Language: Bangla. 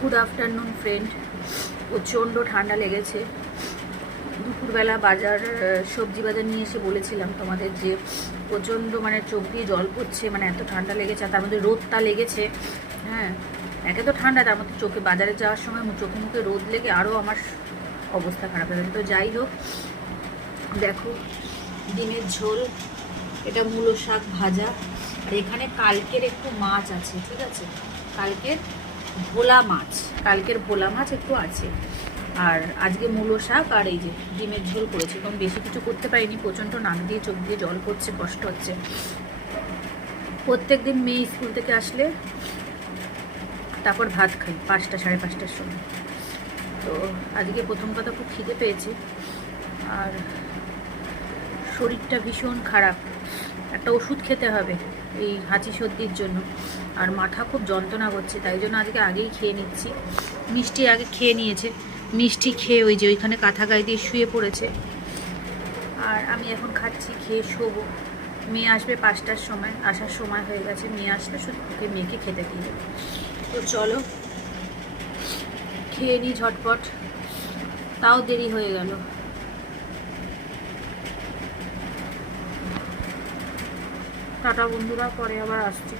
Good afternoon friend. প্রচণ্ড ঠান্ডা লেগেছে। দুপুরবেলা সবজি বাজার নিয়ে এসে বলেছিলাম তোমাদের যে প্রচণ্ড মানে চোখ দিয়ে জল পড়ছে, মানে এত ঠান্ডা লেগেছে। আর তার মধ্যে রোদটা লেগেছে। হ্যাঁ, একে তো ঠান্ডা, তার মধ্যে চোখে বাজারে যাওয়ার সময় চোখে মুখে রোদ লেগে আরও আমার অবস্থা খারাপ হয়ে গেছে। তো যাই হোক, দেখো ডিমের ঝোল, এটা মূলো শাক ভাজা, আর এখানে কালকের একটু মাছ আছে, ঠিক আছে, কালকের ভোলা মাছ একটু আছে, আর আজকে মূলো শাক আর এই যে ডিমের ঝোল করেছি। কারণ বেশি কিছু করতে পারিনি, প্রচণ্ড নাক দিয়ে চোখ দিয়ে জল পড়ছে, কষ্ট হচ্ছে। প্রত্যেক দিন মেয়ে স্কুল থেকে আসলে তারপর ভাত খাই 5টা 5:30টার সময়। তো আজকে প্রথম কথা খুব খিদে পেয়েছে, আর শরীরটা ভীষণ খারাপ। একটা ওষুধ খেতে হবে এই হাঁচি সর্দির জন্য, আর মাথা খুব যন্ত্রণা করছে, তাই জন্য আজকে আগেই খেয়ে নিচ্ছি। মিষ্টি আগে খেয়ে নিয়েছে, মিষ্টি খেয়ে ওই যে ওইখানে কাঁথা গায়ে দিয়ে শুয়ে পড়েছে, আর আমি এখন খাচ্ছি, খেয়ে শোবো। মেয়ে আসবে 5টার সময়, আসার সময় হয়ে গেছে। মেয়ে আসলে শুধু মেয়েকে খেতে দিয়ে দেবে। তো চলো খেয়ে নিই ঝটপট, তাও দেরি হয়ে গেল। টাটা বন্ধুরা, পরে আবার আসছি।